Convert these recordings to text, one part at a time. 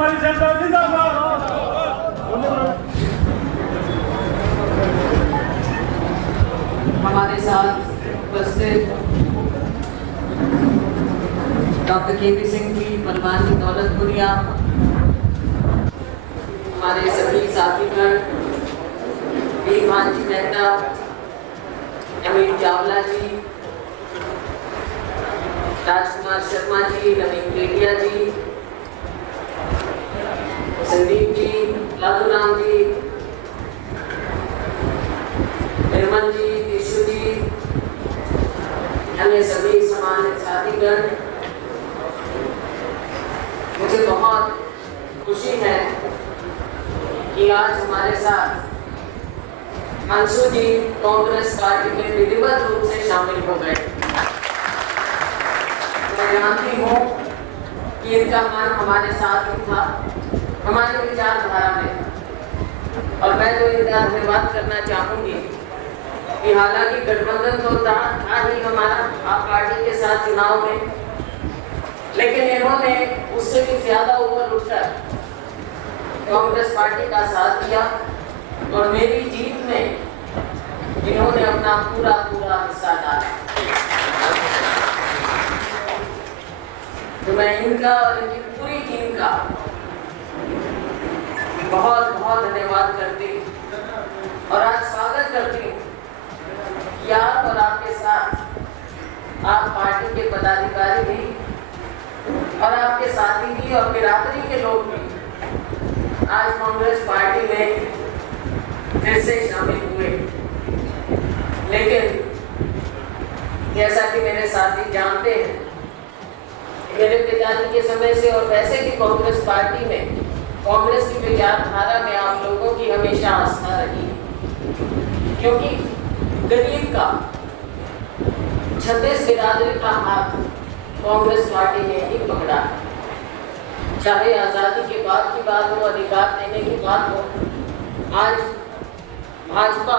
हमारी जनता जिंदाबाद। हमारे साथ उपस्थित डॉक्टर के.पी. सिंह जी, परमान जी दौलतपुरिया, हमारे सभी साथीगण, वी भांजी मेहता, अमित चावला जी, राजकुमार शर्मा जी, नवीन रेडिया जी, संदीप जी, लालूराम जी, निर्मल जी, ईशु जी, अन्य सभी सम्मानित साथीगण, मुझे बहुत खुशी है कि आज हमारे साथ अंशु जी कांग्रेस पार्टी में विधिवत रूप से शामिल हो गए। मैं जानती हूँ कि इनका मन हमारे साथ ही था, हमारी विचारधारा में, और मैं तो इनका धन्यवाद करना चाहूँगी कि हालांकि गठबंधन तो था ही हमारा आप पार्टी के साथ चुनाव में, लेकिन इन्होंने उससे भी ज्यादा ऊपर उठकर कांग्रेस पार्टी का साथ दिया और मेरी जीत में इन्होंने अपना पूरा हिस्सा डाला। तो मैं इनका और इनकी पूरी टीम का बहुत धन्यवाद करती हूँ और आज स्वागत करती हूँ कि आप और आपके साथ आप पार्टी के पदाधिकारी भी और आपके साथी भी और बिरादरी के लोग भी आज कांग्रेस पार्टी में फिर से शामिल हुए। लेकिन जैसा कि मेरे साथी जानते हैं, मेरे पिताजी के समय से और वैसे भी कांग्रेस पार्टी में, कांग्रेस की विचारधारा में आप लोगों की हमेशा आस्था रही है, क्योंकि गरीब का, छत्तीस बिरादरी का हाथ कांग्रेस पार्टी ने ही पकड़ा। चाहे आजादी के बाद की बात हो, अधिकार देने की बात हो, आज भाजपा,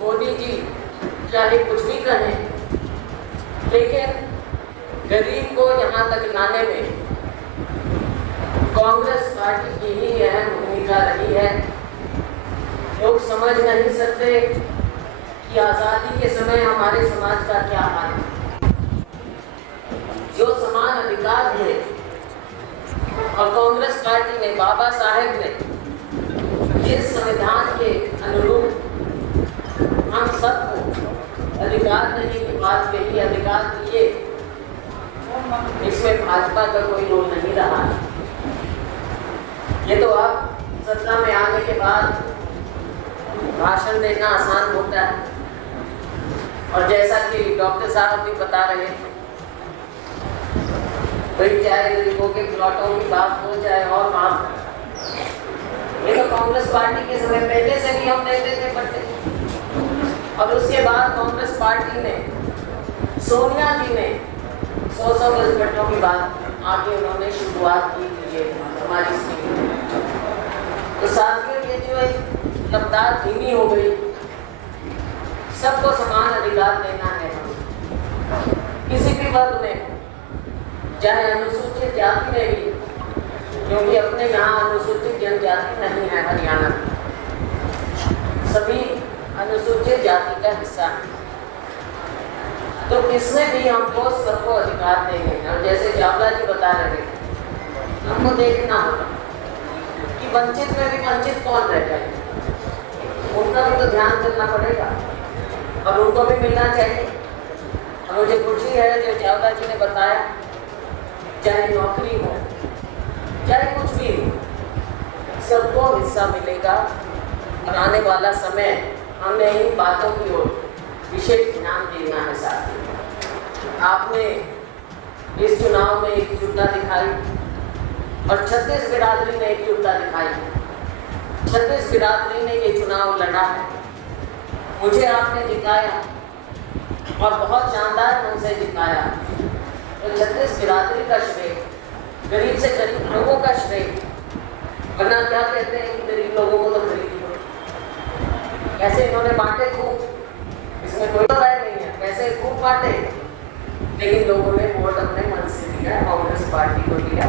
मोदी जी चाहे कुछ भी कहें, लेकिन गरीब को यहाँ तक लाने में कांग्रेस पार्टी की ही अहम भूमिका रही है। लोग समझ नहीं सकते कि आजादी के समय हमारे समाज का क्या हाल है। जो समान अधिकार है और कांग्रेस पार्टी ने, बाबा साहेब ने जिस संविधान के अनुरूप हम सबको अधिकार देने की बात कही, अधिकार दिए, इसमें भाजपा का कोई रोल नहीं रहा है। ये तो आप सत्ता में आने के बाद भाषण देना आसान होता है, और जैसा कि डॉक्टर साहब भी बता रहे थे, भाई चाहे गरीबों के प्लॉटों की बात हो, चाहे और बात, ये तो कांग्रेस पार्टी के समय पहले से भी हम देते थे पट्टे। और उसके बाद कांग्रेस पार्टी ने, सोनिया जी ने 100 गज पट्टों की बात आगे उन्होंने शुरुआत की थी हमारी स्कीम। तो साथियों ये जो एक रफ्तार धीमी हो गई, सबको समान अधिकार देना है। किसी भी वर्ग में, चाहे अनुसूचित जाति में भी, क्योंकि अपने यहाँ अनुसूचित जनजाति नहीं है हरियाणा, सभी अनुसूचित जाति का हिस्सा है, तो इसमें भी हमको सबको अधिकार देंगे। और जैसे चावला जी बता रहे थे, हमको देखना होगा कि वंचित में भी वंचित कौन रह जाए, उनका भी तो ध्यान देना पड़ेगा और उनको भी मिलना चाहिए। और मुझे खुशी है जो चावला जी ने बताया, चाहे नौकरी हो, चाहे कुछ भी हो, सबको हिस्सा मिलेगा। और आने वाला समय हमें इन बातों की ओर विशेष ध्यान देना है। साथ आपने इस चुनाव में एकजुटता दिखाई और छत्तीस बिरादरी ने एकजुटता दिखाई। छत्तीस बिरादरी ने ये चुनाव लड़ा है, मुझे आपने जिताया और बहुत शानदार ढंग से जिताया। तो छत्तीस बिरादरी का श्रेय, गरीब से गरीब लोगों का श्रेय। वरना क्या कहते हैं कि गरीब लोगों को तो खरीद लो, कैसे इन्होंने बांटे खूब, इसमें कोई राय नहीं है, पैसे खूब बांटे, लेकिन लोगों ने वोट अपने मन से दिया, कांग्रेस पार्टी को दिया।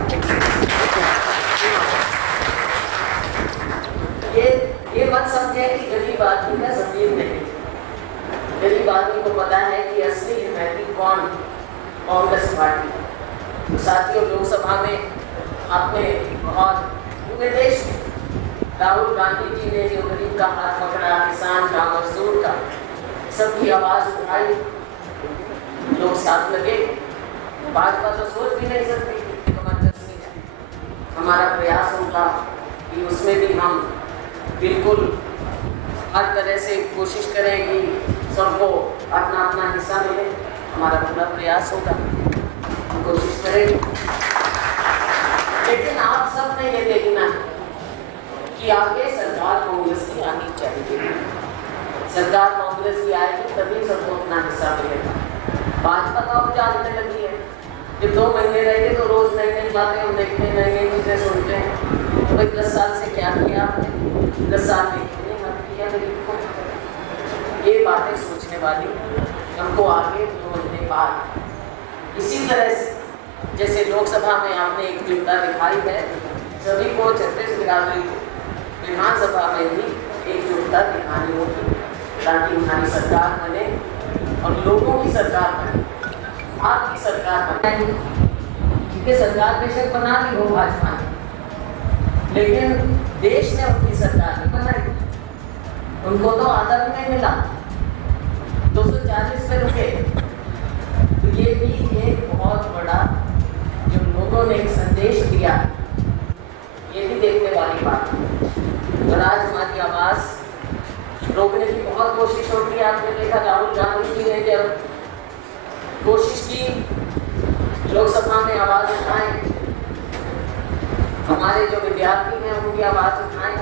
आपने बहुत पूरे देश में राहुल गांधी जी ने जो गरीब का हाथ पकड़ा, किसान का, मजदूर का, सबकी आवाज उठाई, लोग साथ लगे। भाजपा तो सोच भी नहीं सकती कि कमर कसनी है। हमारा प्रयास होगा कि उसमें भी हम बिल्कुल हर तरह से कोशिश करेंगे, सबको अपना अपना हिस्सा मिले। हमारा पूरा प्रयास होगा, हम कोशिश करेंगे। लेकिन आप सब ने ये देखना है कि आगे सरकार कांग्रेस की आनी चाहिए। सरकार कांग्रेस की आएगी तभी सबको अपना हिस्सा मिलेगा। भाजपा तो अब जानने लगी है कि 2 महीने रहेंगे तो रोज नई नई बातें हम देखते हैं, नई नई चीजें सुनते हैं। तो भाई 10 साल से क्या किया आपने? 10 साल में कितने मत किया गरीब को? ये बातें सोचने वाली हमको आगे 2 महीने बाद इसी तरह से जैसे लोकसभा में आपने एकजुटता दिखाई है, सभी को 36 बिरादरी को विधानसभा में भी एकजुटता दिखानी होगी ताकि हमारी सरकार बने और लोगों की सरकार बने, आपकी सरकार बने। क्योंकि सरकार बेशक बना ली हो भाजपा ने, लेकिन देश ने उनकी सरकार नहीं बनाई। उनको तो आधा भी नहीं मिला, 240 पे रुके। तो ये भी एक बहुत बड़ा जो लोगों ने एक संदेश दिया, ये भी देखने वाली बात है। और आज हमारी आवाज़ रोकने की बहुत कोशिश होती है। आपने देखा राहुल गांधी जी ने जब कोशिश की लोकसभा में आवाज़ उठाएं, हमारे जो विद्यार्थी हैं उनकी आवाज़ उठाएं,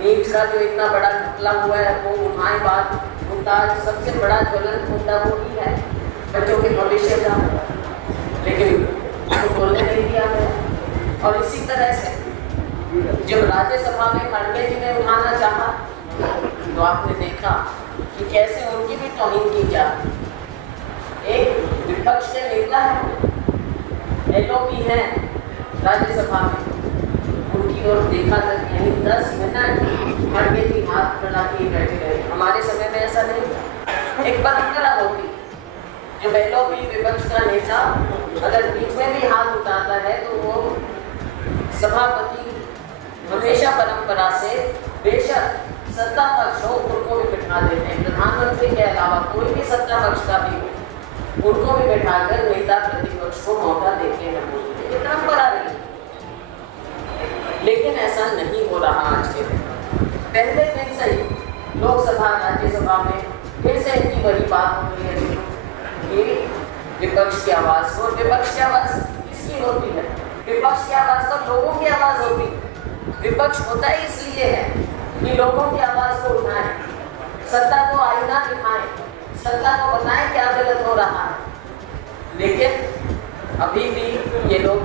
नीट का जो इतना बड़ा घपला हुआ है वो उठाएं बात। मुद्दा सबसे बड़ा ज्वलंत मुद्दा वो ही है बच्चों के भविष्य का, लेकिन उसको बोलने नहीं दिया गया। और इसी तरह से जब राज्यसभा में खड़गे जी ने उठाना चाहा तो आपने देखा कि कैसे उनकी भी तौहीन की जाती। एक विपक्ष के नेता है, एलओपी है राज्यसभा में, उनकी ओर देखा तक यहीं 10 मिनट खड़गे जी हाथ खड़ा किए बैठे रहे। हमारे समय में ऐसा नहीं। एक परंपरा होती, जब एलओपी विपक्ष का नेता अगर बीच में भी हाथ उठाता है तो वो सभापति हमेशा परंपरा से बेशक सत्ता पक्ष हो उनको भी बिठा देते हैं। प्रधानमंत्री के अलावा कोई भी सत्ता पक्ष का भी हो उनको भी बिठाकर नेता प्रतिपक्ष को मौका देते हैं। ये परंपरा रही, लेकिन ऐसा नहीं हो रहा आज के दिन। पहले दिन से ही लोकसभा राज्यसभा में फिर से इतनी बड़ी बात हो रही है कि विपक्ष की आवाज़ हो। विपक्ष की आवाज़ किसकी होती है? विपक्ष की आवाज़ तो लोगों की आवाज़ होती है। विपक्ष होता ही इसलिए है कि लोगों की आवाज़ को उठाएं, सत्ता को आईना दिखाएं, सत्ता को बताएं क्या गलत हो रहा है। लेकिन अभी भी ये लोग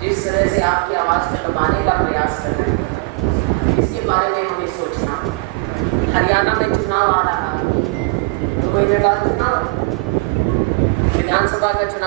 जिस तरह से आपकी आवाज़ को दबाने का प्रयास कर रहे हैं, इसके बारे में हमें सोचना। हरियाणा में चुनाव आ रहा है, 2 महीने बाद चुनाव, विधानसभा का चुनाव।